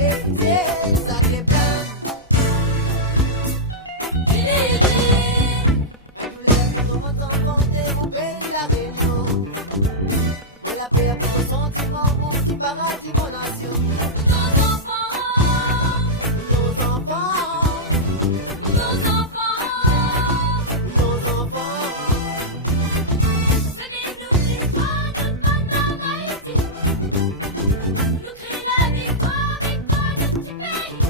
Écoutez, ça qui est plein. La douleur pour nos enfants dérompés, la réunion. Pour la paix, pour nos sentiments, mon petit paradis, mon nation. Nos enfants, nos enfants, nos enfants, nos enfants. Venez nous l'histoire de bonhomme Haïti. Nous créer la victoire de notre pays.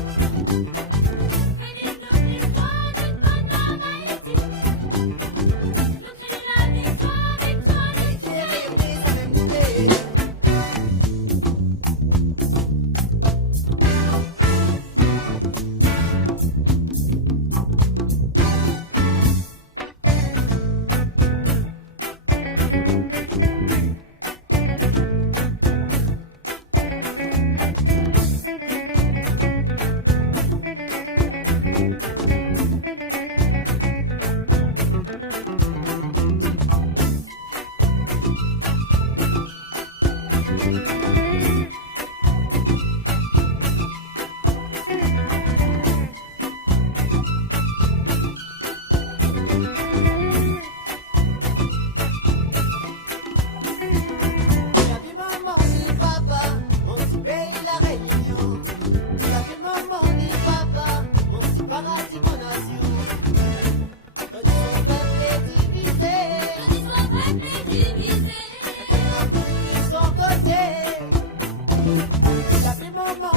Venez nous l'histoire de bonhomme Haïti. Nous créer la victoire de notre pays. Happy maman ni papa, mon petit pays la réunion. Happy maman ni papa, mon petit paradis, mon nation. Quand ils sont peuplés divisés, ils sont côtés. Happy maman